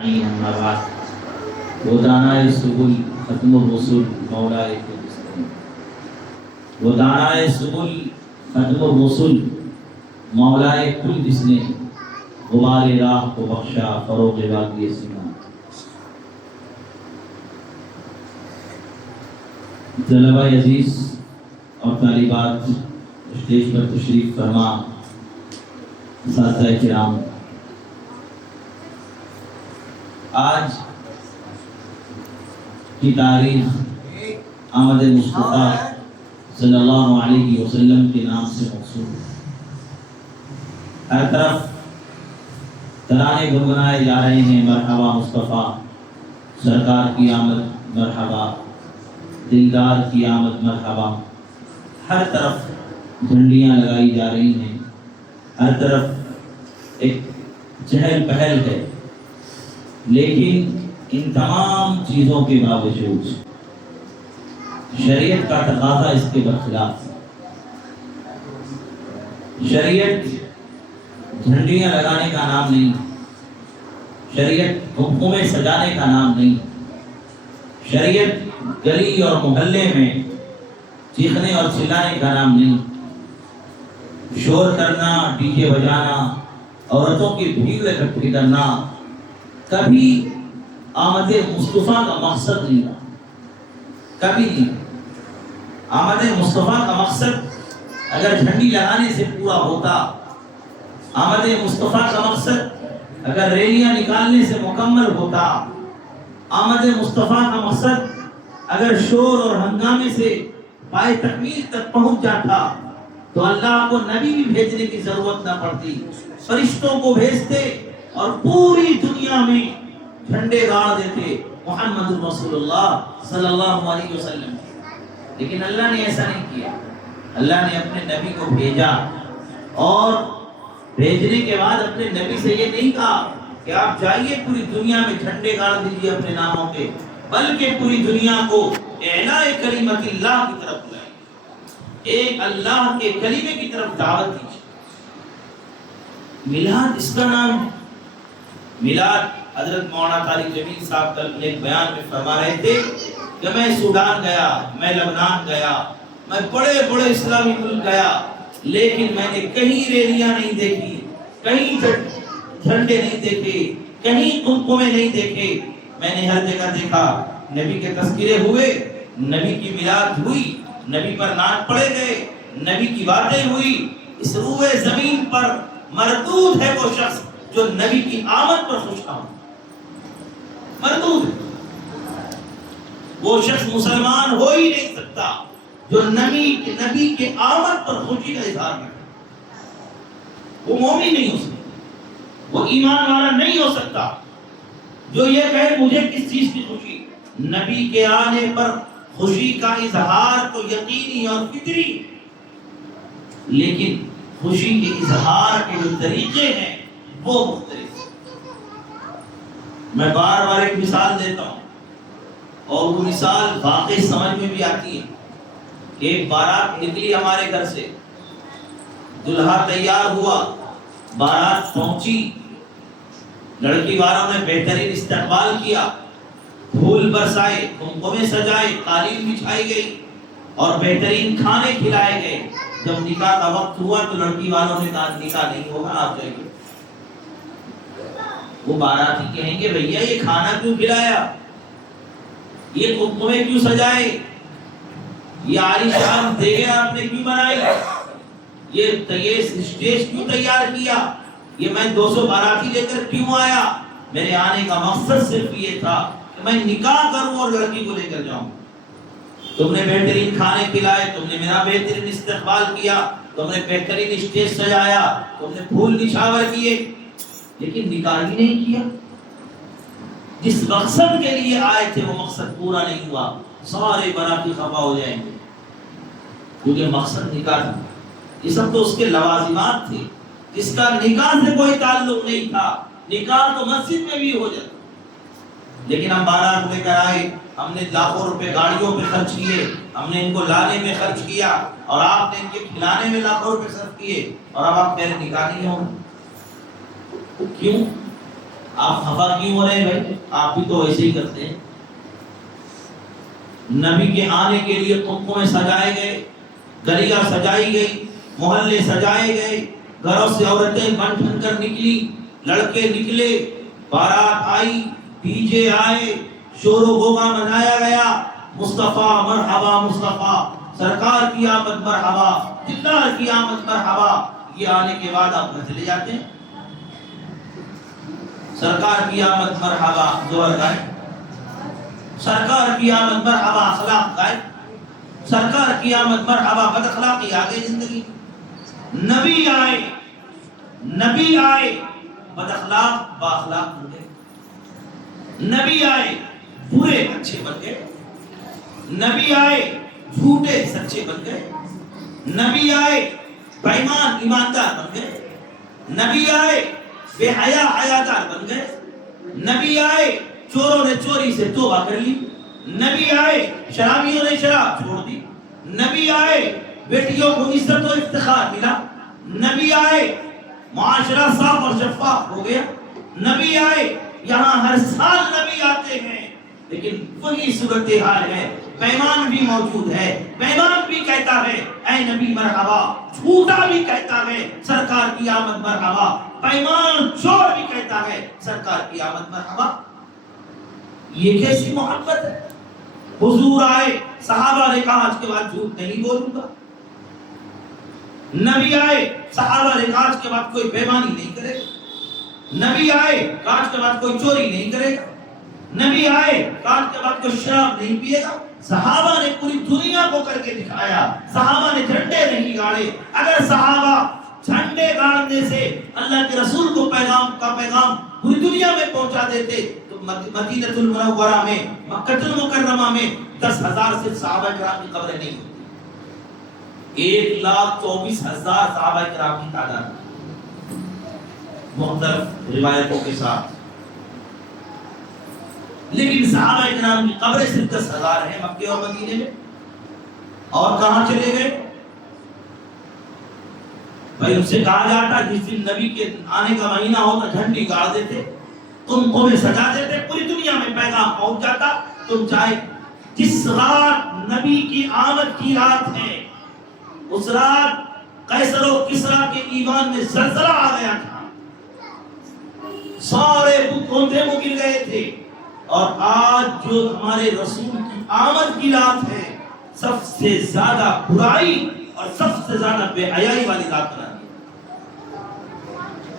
أما بعد ودانائے سبل ختم الرسل مولائے کل ودانائے سبل ختم الرسل مولائے کل جس نے غبار راہ کو بخشا فروغ باقی سینا. طلبہ عزیز اور طالبات اسٹیج پر تشریف فرما اساتذہ کرام، آج کی تاریخ آمد مصطفیٰ صلی اللہ علیہ وسلم کے نام سے موصول ہے. ہر طرف ترانے گنگنائے جا رہے ہیں، مرحبا مصطفیٰ، سرکار کی آمد مرحبا، دلدار کی آمد مرحبا. ہر طرف جھنڈیاں لگائی جا رہی ہیں، ہر طرف ایک چہل پہل ہے. لیکن ان تمام چیزوں کے باوجود شریعت کا تقاضا اس کے برخلاف. شریعت جھنڈیاں لگانے کا نام نہیں، شریعت حکمیں سجانے کا نام نہیں، شریعت گلی اور محلے میں چیخنے اور چلانے کا نام نہیں، شور کرنا، ڈی جے بجانا، عورتوں کی بھیڑ اکٹھی کرنا کبھی آمد مصطفیٰ کا مقصد نہیں تھا. کبھی نہیں. آمد مصطفیٰ کا مقصد اگر جھنڈی لگانے سے پورا ہوتا، آمد مصطفیٰ کا مقصد اگر ریلیاں نکالنے سے مکمل ہوتا، آمد مصطفیٰ کا مقصد اگر شور اور ہنگامے سے پائے تکمیل تک پہنچ جاتا تو اللہ کو نبی بھی بھیجنے کی ضرورت نہ پڑتی، فرشتوں کو بھیجتے اور پوری دنیا میں جھنڈے گاڑ دیتے محمد رسول اللہ صلی اللہ علیہ وسلم. لیکن اللہ نے ایسا نہیں کیا. اللہ نے اپنے نبی کو بھیجا اور بھیجنے کے بعد اپنے نبی سے یہ نہیں کہا کہ آپ جائیے پوری دنیا میں جھنڈے گاڑ دیجیے اپنے ناموں کے، بلکہ پوری دنیا کو اعلاء کلمت اللہ کی طرف بلائیں، ایک اللہ کے کلمے کی طرف دعوت دیجیے. میلاد اس کا نام ہے. میلاد حضرت مولانا طارق جمیل صاحب کل ایک بیان میں فرما رہے تھے کہ میں سوڈان گیا، میں لبنان گیا، میں بڑے بڑے اسلامی ملک گیا، لیکن میں نے کہیں ریلیاں نہیں دیکھی، کہیں جھنڈے نہیں دیکھے، کہیں قمقمے نہیں دیکھے. میں نے ہر جگہ دیکھا نبی کے تذکرے ہوئے، نبی کی میلاد ہوئی، نبی پر نعت پڑھے گئے، نبی کی باتیں ہوئی. اس روئے زمین پر مردود ہے وہ شخص جو نبی کی آمد پر خوش تھا. مردود ہے وہ شخص، مسلمان ہو ہی نہیں سکتا جو نبی کے آمد پر خوشی کا اظہار کرے. وہ مومن نہیں ہو سکتا، وہ ایمان والا نہیں ہو سکتا جو یہ کہے مجھے کس چیز کی خوشی. نبی کے آنے پر خوشی کا اظہار تو یقینی اور فطری، لیکن خوشی کے اظہار کے جو طریقے ہیں وہ مختلف. میں بار بار ایک مثال دیتا ہوں اور وہ مثال واقعی سمجھ میں بھی آتی ہے. ایک بارات نکلی ہمارے گھر سے، دلہا تیار ہوا، بارات پہنچی، لڑکی والوں نے بہترین استقبال کیا، پھول برسائے، قمقمے سجائے، قالین بچھائی گئی اور بہترین کھانے کھلائے گئے. جب نکاح کا وقت ہوا تو لڑکی والوں نے کہا نکاح نہیں ہوگا، آپ جائیے. وہ باراتی کہیں گے بھیا یہ کھانا کیوں کھلایا، یہ قمقمے کیوں سجائے، یہ عالیشان دیگیں آپ نے کیوں بنائی، یہ اسٹیج کیوں تیار کیا، یہ میں 200 باراتی لے کر کیوں آیا. میرے آنے کا مقصد صرف یہ تھا کہ میں نکاح کروں اور لڑکی کو لے کر جاؤں. تم نے بہترین کھانے کھلائے، تم نے میرا بہترین استقبال کیا، تم نے بہترین اسٹیج سجایا، تم نے پھول نچھاور کیے، لیکن نکاح ہی نہیں کیا. جس مقصد کے لیے آئے تھے وہ مقصد پورا نہیں ہوا. سارے باراتی خفا ہو جائیں گے کیونکہ مقصد نکاح تھا. یہ سب تو اس کے لوازمات تھے، جس کا نکاح سے کوئی تعلق نہیں تھا. نکاح تو مسجد میں بھی ہو جاتا، لیکن ہم بارات لے کر آئے، ہم نے لاکھوں روپے گاڑیوں پہ خرچ کیے، ہم نے ان کو لانے میں خرچ کیا اور آپ نے ان کے کھلانے میں لاکھوں روپے صرف کیے، اور اب آپ میرے نکاح نہیں ہوں. کیوں؟ آپ خفا کیوں ہو رہے ہیں بھائی؟ آپ بھی تو ایسے ہی کرتے ہیں. نبی کے آنے کے لیے قمقمے سجائے گئے، گلیاں سجائی گئی، محلے سجائے گئے، گھروں سے عورتیں بن ٹھن کر نکلی، لڑکے نکلے، بارات آئی، ڈی جے آئے، شور و غوغا منایا گیا. مصطفیٰ مرحبا مصطفیٰ، سرکار کی آمد مرحبا، دلدار کی آمد مرحبا. یہ آنے کے بعد آپ گھر چلے جاتے ہیں. سرکار کی آمد مرحبا زور گائے، سرکار کی آمد مرحبا اخلاق گائے، سرکار کی آمد مرحبا بد اخلاقی آگے زندگی. نبی آئے، نبی آئے، بد اخلاق با اخلاق بن گئے. نبی آئے، برے اچھے بن گئے. نبی آئے، جھوٹے سچے بن گئے. نبی آئے، بے ایمان ایماندار بن گئے. نبی آئے، بے حیا حیادار بن گئے. نبی آئے، چوروں نے چوری سے توبہ کر لی. نبی آئے، شرابیوں نے شراب چھوڑ دی. نبی آئے، بیٹیوں کو عزت و افتخار ملا. نبی آئے، معاشرہ صاف اور شفاف ہو گیا. نبی آئے، یہاں ہر سال نبی آتے ہیں لیکن وہی صورتحال ہے. پیمان بھی موجود ہے، پیمان بھی کہتا ہے اے نبی مرحبا، جھوٹا بھی کہتا ہے سرکار کی آمد مرحبا، پیمان چور بھی کہتا ہے سرکار کی آمد مرحبا. یہ کیسی محبت ہے؟ حضور آئے، صحابہ نے کہا آج کے بعد جھوٹ نہیں بولوں گا. نبی آئے، صحابہ نے کہا آج کے بعد کوئی بےمانی نہیں کرے گا. نبی آئے، آج کے بعد کوئی چوری نہیں کرے گا. نبی آئے، آج کے بعد کوئی شراب نہیں پیے گا. صحابہ نے پوری دنیا کو کر کے دکھایا. صحابہ نے جھنڈے نہیں گاڑے. اگر صحابہ جھنڈے گاڑنے سے اللہ کے رسول کو پیغام پوری دنیا میں پہنچا دیتے تو مدینہ المنورہ میں، مکہ المکرمہ میں 10,000 سے صحابہ کرام کی قبریں نہیں ہوتی. 1,24,000 صحابہ کرام کی تعداد مختلف روایتوں کے ساتھ. لیکن صحابہ کرام کی قبریں صرف 10,000 ہیں مکے اور مدینے میں. اور کہاں چلے گئے بھائی؟ ان سے کہا جاتا جس دن نبی کے آنے کا مہینہ ہوتا جھنڈی گاڑ دیتے، تم قومیں سجا دیتے، پوری دنیا میں پیغام پہنچ جاتا. تم چاہے جس رات نبی کی آمد کی رات ہے، اس رات قیصر و کسریٰ کے ایوان میں زلزلہ آ گیا تھا، سارے بتوں وہ گر گئے تھے. اور آج جو ہمارے رسول کی آمد کی رات ہے، سب سے زیادہ برائی اور سب سے زیادہ بے حیائی والی رات بنا دی.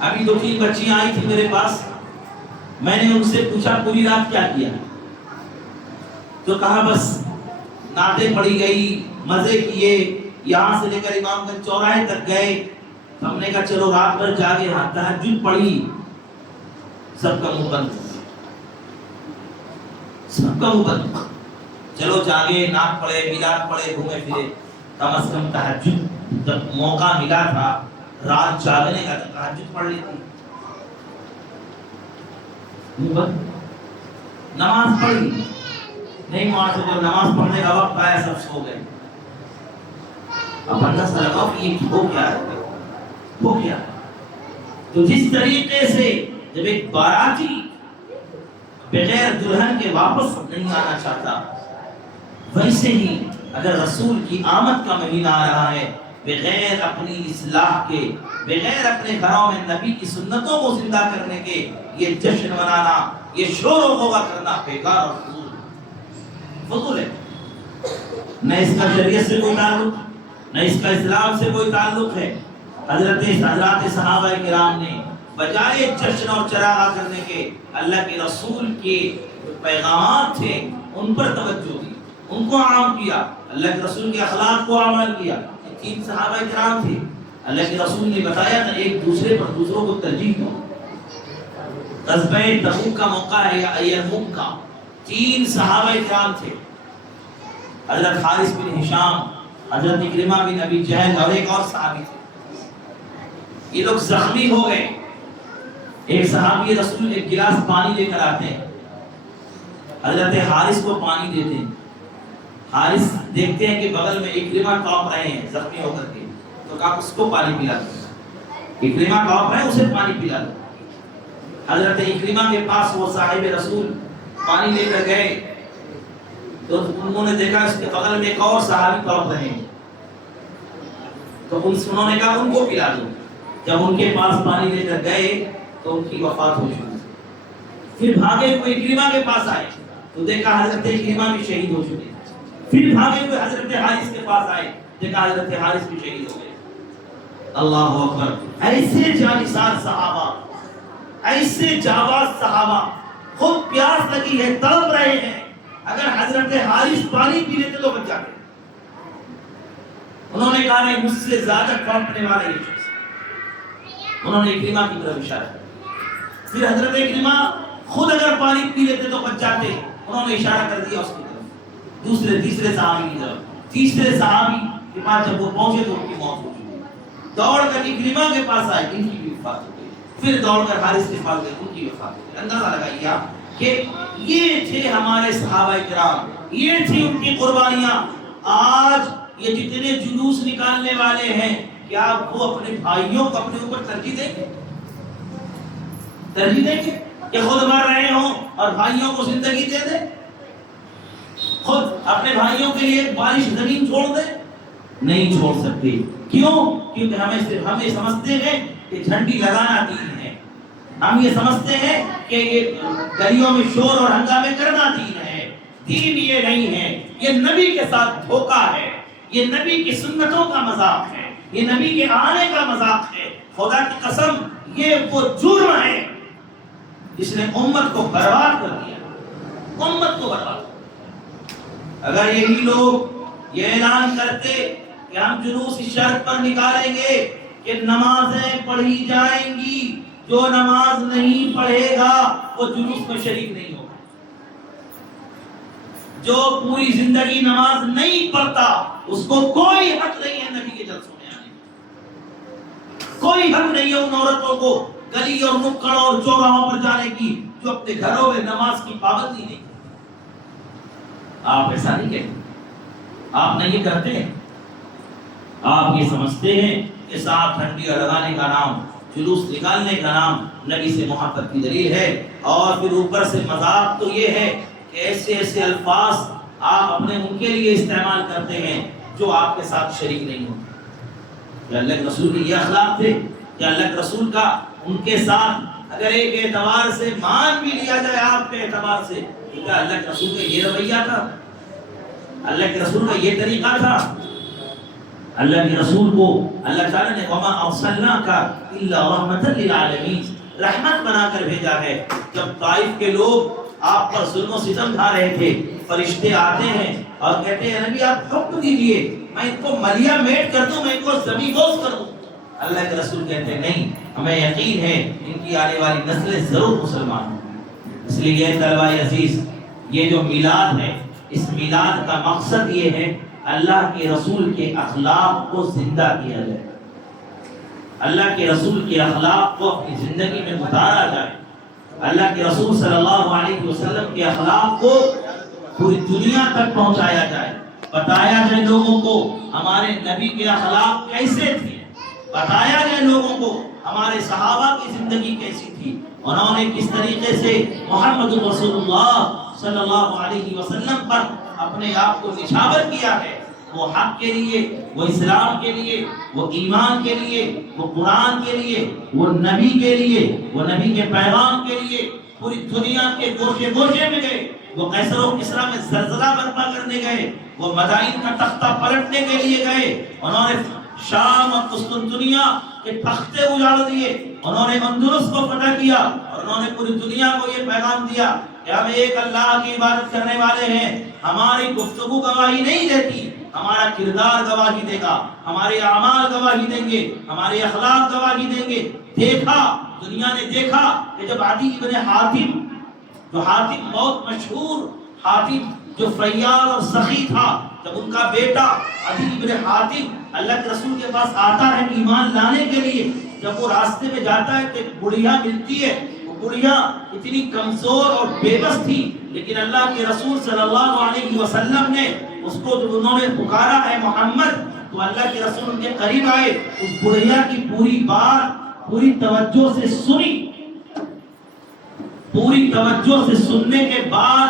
ابھی 2-3 بچیاں آئی تھی میرے پاس، میں نے ان سے پوچھا پوری رات کیا کیا؟ تو کہا بس نعتیں پڑھی گئی، مزے کیے، یہاں سے لے کر امام گنج چوراہے تک گئے. ہم نے کہا چلو رات بھر جاگے، تہجد پڑھی. سب کا منہ بند، سب کا منہ بند. چلو جاگے، نعت پڑھے، میلاد پڑھے، گھومے پھرے. کم از کم تہجد جب موقع ملا تھا رات جاگنے کا تو تہجد پڑھ لیتی. منہ بند. نماز پڑھی نہیں، وہاں سے جب نماز پڑھنے کا وقت آیا سب سو گئے. اب اندازہ لگاؤ کہ یہ ہو کیا ہے، ہو کیا ہے. تو جس طریقے سے جب ایک باراتی بغیر دلہن کے واپس نہیں آنا چاہتا، ویسے ہی اگر رسول کی آمد کا مہینہ آ رہا ہے، بغیر اپنی اصلاح کے، بغیر اپنے گھروں میں نبی کی سنتوں کو زندہ کرنے کے یہ جشن منانا، یہ شور و غوغا کرنا بیکار اور فضول ہے. نہ اس کا شریعت سے کوئی تعلق، نہ اس کا اسلام سے کوئی تعلق ہے. حضرات صحابہ کرام نے بجائے جشن اور چراغاں کرنے کے اللہ کے رسول کے پیغامات تھے ان پر توجہ دی، ان کو عام کیا. اللہ کے رسول کے اخلاق کو عمل کیا. 3 صحابہ کرام تھے، اللہ کے رسول نے بتایا تھا ایک دوسرے پر دوسروں کو ترجیح دو. غزوہ تبوک کا موقع ہے یا یرموک کا، 3 صحابہ کرام تھے، حضرت حارث بن ہشام، حضرت اکرمہ بن ابی جہل اور ایک اور صحابی تھے. یہ لوگ زخمی ہو گئے. ایک صحابی رسول ایک گلاس پانی لے کر آتے ہیں، حضرت حارث کو پانی دیتے ہیں. حارث دیکھتے ہیں کہ بغل میں اکرمہ کانپ رہے ہیں زخمی ہو کر کے، تو کہا اس کو پانی پلا دو. اکرمہ کانپ رہے ہیں، اسے پانی پلا دو. حضرت اکرمہ کے پاس وہ صاحب رسول پانی لے کر گئے تو انہوں نے دیکھا اس کے بغل میں ایک اور صحابی تڑپ رہے ہیں، تو انہوں نے کہا ان کو پلا دو۔ جب ان کے پاس پانی لے کر گئے تو ان کی وفات ہو چکی، پھر بھاگے ہوئے اکرمہ کے پاس آئے تو دیکھا حضرت اکرمہ بھی شہید ہو چکے، پھر بھاگے ہوئے حضرت حارث کے پاس آئے، دیکھا حضرت حارث بھی شہید ہو گئے۔ اللہ اکبر! ایسے جانثار صحابہ، ایسے جاواز صحابہ، خود پیاس لگی ہے، تڑپ رہے ہیں، اگر حضرت حارث پانی پی لیتے تو بچ جاتے۔ انہوں نے کہا نہیں، مجھ سے زیادہ تڑپنے والا یہ شخص۔ انہوں نے اکرمہ کی طرف اشارہ کیا، پھر حضرت اکرمہ خود اگر پانی پی لیتے تو بچ جاتے، انہوں نے اشارہ کر دیا اس کی طرف، دوسرے تیسرے صحابی کی طرف۔ تیسرے صحابی کے پاس جب وہ پہنچے تو ان کی موت ہو چکی، دوڑ کر اکرمہ کے پاس آئے، ان کی بھی وفات ہو گئی، پھر دوڑ کر حارث کے پاس گئے، ان کی وفات ہو گئی۔ اندازہ لگائیے آپ کہ یہ تھے ہمارے صحابہ کرام، یہ تھی ان کی قربانیاں۔ آج یہ جتنے جلوس نکالنے والے ہیں، کیا وہ اپنے بھائیوں کو اپنے اوپر ترجیح دیں گے؟ ترجیح دیں گے کہ خود مر رہے ہوں اور بھائیوں کو زندگی دے دیں؟ خود اپنے بھائیوں کے لیے بارش زمین چھوڑ دیں؟ نہیں چھوڑ سکتے۔ کیوں؟ کیونکہ ہمیں سمجھتے ہیں کہ جھنڈی لگانا دین ہے، ہم یہ سمجھتے ہیں کہ یہ گلیوں میں شور اور ہنگامے کرنا دین ہے۔ دین یہ نہیں ہے، یہ نبی کے ساتھ دھوکہ ہے، یہ نبی کی سنتوں کا مذاق ہے، یہ نبی کے آنے کا مذاق ہے۔ خدا کی قسم یہ وہ جرم ہے جس نے امت کو برباد کر دیا، امت کو برباد۔ اگر یہی لوگ یہ اعلان کرتے کہ ہم جلوس اس شرط پر نکالیں گے کہ نمازیں پڑھی جائیں گی، جو نماز نہیں پڑھے گا وہ جلوس میں شریک نہیں ہوگا، جو پوری زندگی نماز نہیں پڑھتا اس کو کوئی حق نہیں ہے نبی کے جلسوں میں آنے کی، کوئی حق نہیں ہے ان عورتوں کو گلی اور نکڑ اور چوراہوں پر جانے کی جو اپنے گھروں میں نماز کی پابندی نہیں۔ آپ ایسا نہیں کہتے، آپ نہیں کرتے، آپ یہ سمجھتے ہیں کہ صاحب ٹھنڈیاں لگانے کا نام، جلوس نکالنے کا نام نبی سے محبت کی دلیل ہے، اور پھر اوپر سے مذاق تو یہ ہے کہ ایسے ایسے الفاظ آپ اپنے ان کے لیے استعمال کرتے ہیں جو آپ کے ساتھ شریک نہیں ہوتے۔ کہ اللہ کے رسول کے یہ اخلاق تھے کہ اللہ کے رسول کا ان کے ساتھ اگر ایک اعتبار سے مان بھی لیا جائے، آپ کے اعتبار سے، کیا اللہ کے رسول کا یہ رویہ تھا؟ اللہ کے رسول کا یہ طریقہ تھا؟ اللہ کے رسول کو اللہ تعالیٰ نے وَمَا أَرْسَلْنَاكَ إِلَّا رَحْمَةً لِلْعَالَمِينَ رحمت بنا کر بھیجا ہے۔ جب طائف کے لوگ آپ پر ظلم و ستم ڈھا رہے تھے، فرشتے آتے ہیں اور کہتے ہیں نبی آپ حکم دیجئے، میں ان کو ملیا میٹ کر دوں، میں ان کو زمین بوس کر دوں۔ اللہ کے رسول کہتے ہیں نہیں، ہمیں یقین ہے ان کی آنے والی نسلیں ضرور مسلمان ہیں۔ اس لیے طلبہ عزیز، یہ جو میلاد ہے، اس میلاد کا مقصد یہ ہے اللہ کے رسول کے اخلاق کو زندہ کیا جائے، اللہ کے رسول کے اخلاق کو اپنی زندگی میں اتارا جائے، اللہ کے رسول صلی اللہ علیہ وسلم کے اخلاق کو پوری دنیا تک پہنچایا جائے، بتایا جائے لوگوں کو ہمارے نبی کے اخلاق کیسے تھے، بتایا جائے لوگوں کو ہمارے صحابہ کی زندگی کیسی تھی، انہوں نے کس طریقے سے محمد رسول اللہ صلی اللہ علیہ وسلم پر اپنے آپ کو نچھاور کیا ہے، وہ حق کے لیے، وہ اسلام کے لیے، وہ ایمان کے لیے، وہ قرآن کے لیے، وہ نبی کے لیے، وہ نبی کے پیغام کے لیے پوری دنیا کے گوشے گوشے میں گئے، وہ قیصر و کسریٰ میں زلزلہ برپا کرنے گئے، وہ مدائن کا تختہ پلٹنے کے لیے گئے، انہوں نے شام اور قسطنطنیہ کے تختے اجاڑ دیے، انہوں نے اندلس کو فتح کیا، اور انہوں نے پوری دنیا کو یہ پیغام دیا کہ ہم ایک اللہ کی عبادت کرنے والے ہیں، ہماری گفتگو گواہی نہیں دیتی، ہمارا کردار گواہی دے گا، ہمارے اعمال گواہی دیں گے، ہمارے اخلاق گواہی دیں گے۔ دیکھا، دنیا نے دیکھا کہ جب عدی ابن حاتم، جو حاتم بہت مشہور حاتم جو فیاض اور سخی تھا، جب ان کا بیٹا عدی ابن حاتم اللہ کے رسول کے پاس آتا ہے ایمان لانے کے لیے، جب وہ راستے میں جاتا ہے تو ایک بڑھیا ملتی ہے، وہ بڑھیا اتنی کمزور اور بے بس تھی، لیکن اللہ کے رسول صلی اللہ علیہ وسلم نے اس کو جب انہوں نے پکارا ہے محمد، تو اللہ کے رسول ان کے قریب آئے، اس بڑھیا کی پوری بات پوری توجہ سے سنی، پوری توجہ سے سننے کے بعد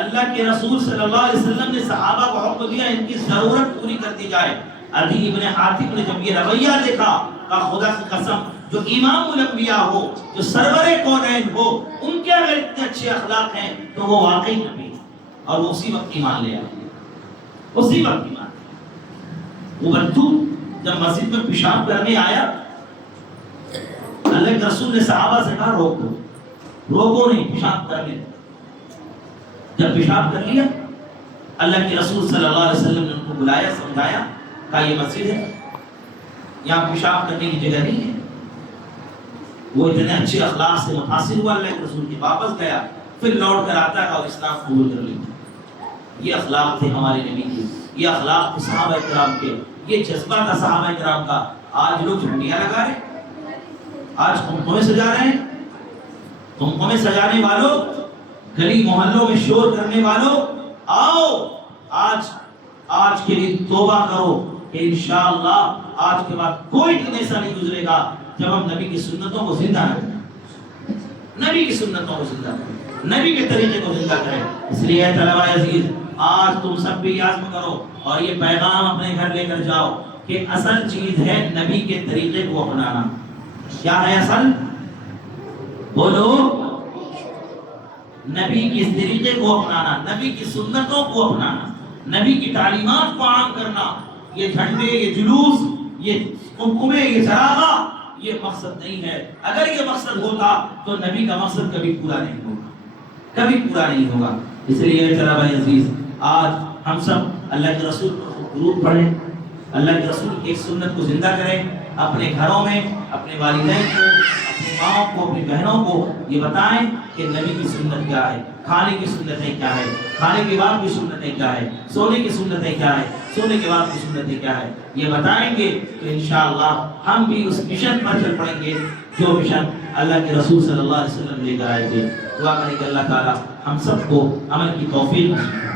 اللہ کے رسول صلی اللہ علیہ وسلم نے صحابہ کو حکم دیا ان کی ضرورت پوری کر دی جائے. عدی ابن حاتم نے جب یہ رویہ دیکھا کہ خدا کی قسم جو امام الانبیاء ہو، جو سرور کونین ہو، ان کے اگر اتنے اچھے اخلاق ہیں تو وہ واقعی نبی ہے. اور وہ اسی وقت ایمان لے آئے، اسی وقت ایمان لے. وہ بدو جب مسجد میں پیشاب کرنے آیا، اللہ کے رسول نے صحابہ سے کہا روک دو، روکو نہیں، پیشاب کرنے دو. جب پیشاب کر لیا، اللہ کے رسول صلی اللہ علیہ وسلم نے ان کو بلایا، سمجھایا، کہا یہ مسجد ہے، یہاں پیشاب کرنے کی جگہ نہیں ہے. وہ اتنے اچھے اخلاق سے متاثر ہوا اللہ کے رسول کے، واپس گیا، پھر لوٹ کر آتا ہے اور اسلام قبول کر لیتا. یہ اخلاق تھے ہمارے نبی کے، یہ اخلاق تھے صحابہ کرام کے، یہ جذبہ تھا صحابہ کرام کا. آج لوگ جھنڈیاں لگا رہے ہیں، آج قمقمے سجا رہے ہیں. قمقمے سجانے والوں، گلی محلوں میں شور کرنے والوں، آؤ آج کے لیے توبہ کرو کہ انشاءاللہ آج کے بعد کوئی دن ایسا نہیں گزرے گا جب ہم نبی کی سنتوں کو زندہ نہ کریں، نبی کی سنتوں کو زندہ کریں، نبی کے طریقے کو زندہ کریں. اس لیے اے طلبہ عزیز، آج تم سب بھی عزم کرو اور یہ پیغام اپنے گھر لے کر جاؤ کہ اصل چیز ہے نبی کے طریقے کو اپنانا. کیا ہے اصل؟ بولو، نبی کے طریقے کو اپنانا، نبی کی سنتوں کو اپنانا، نبی کی تعلیمات کو عام کرنا. یہ جھنڈے، یہ جلوس، یہ قمقمے، یہ چراغاں، یہ مقصد نہیں ہے. اگر یہ مقصد ہوتا تو نبی کا مقصد کبھی پورا نہیں ہوگا، کبھی پورا نہیں ہوگا. اس لیے طلبہ عزیز، آج ہم سب اللہ کے رسول پر درود پڑھیں، اللہ کے رسول کی ایک سنت کو زندہ کریں. اپنے گھروں میں اپنے والدین کو، اپنی ماں کو، اپنی بہنوں کو یہ بتائیں کہ نبی کی سنت کیا ہے، کھانے کی سنتیں کیا ہے، کھانے کے بعد کی سنتیں کیا ہے، سونے کی سنتیں کیا ہے، سونے کے بعد کی سنتیں کیا ہے. یہ بتائیں گے تو انشاءاللہ ہم بھی اس مشن پر چل پڑیں گے جو مشن اللہ کے رسول صلی اللہ علیہ وسلم لے کر آئے تھے. دعا کریں کہ اللہ تعالی ہم سب کو عمل کی توفیق